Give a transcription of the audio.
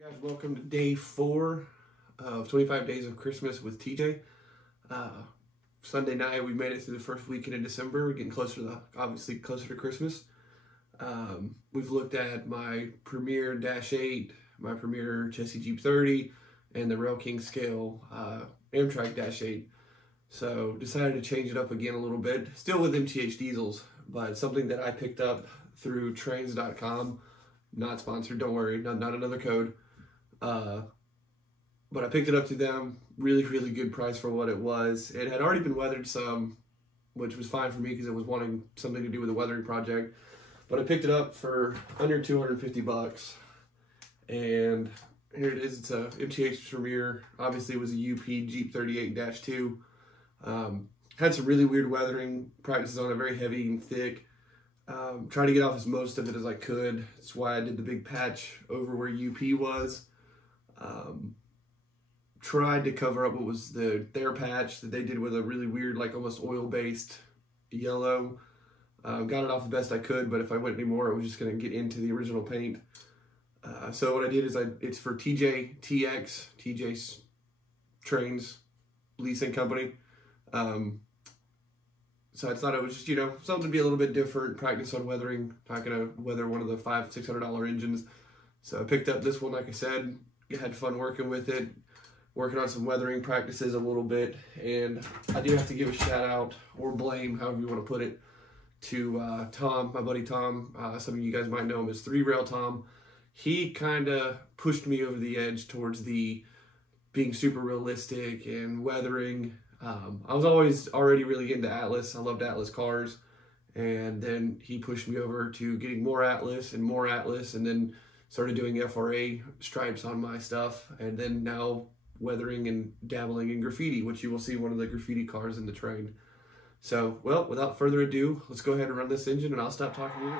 Guys, welcome to day 4 of 25 Days of Christmas with TJ. Sunday night, we made it through the first weekend in December. We're getting closer to obviously closer to Christmas. We've looked at my Premier Dash 8, my Premier Chessie Jeep 30, and the Rail King Scale Amtrak Dash 8. So decided to change it up again a little bit. Still with MTH diesels, but something that I picked up through Trainz.com. Not sponsored, don't worry, not another code. But I picked it up to them. Really good price for what it was. It had already been weathered some, which was fine for me because it was wanting something to do with a weathering project. But I picked it up for under 250 bucks. And here it is. It's a MTH Premier. Obviously it was a UP GP38-2. Had some really weird weathering practices on it, very heavy and thick. Tried to get off as most of it as I could. That's why I did the big patch over where UP was. Tried to cover up what was their patch that they did with a really weird, like almost oil-based yellow. Got it off the best I could, but if I went anymore, it was just going to get into the original paint. So what I did is it's for TJTX, TJ's Trainz leasing company. So I thought it was just, something to be a little bit different, practice on weathering. Not going to weather one of the $500-600 engines. So I picked up this one, like I said, had fun working with it, working on some weathering practices a little bit. And I do have to give a shout out, or blame, however you want to put it, to Tom, my buddy Tom. Some of you guys might know him as 3Rail Tom. He kind of pushed me over the edge towards the being super realistic and weathering. I was always already really into Atlas. I loved Atlas cars. And then he pushed me over to getting more Atlas, and then started doing FRA stripes on my stuff. And then now weathering and dabbling in graffiti, which you will see one of the graffiti cars in the train. So, well, without further ado, let's go ahead and run this engine and I'll stop talking to you.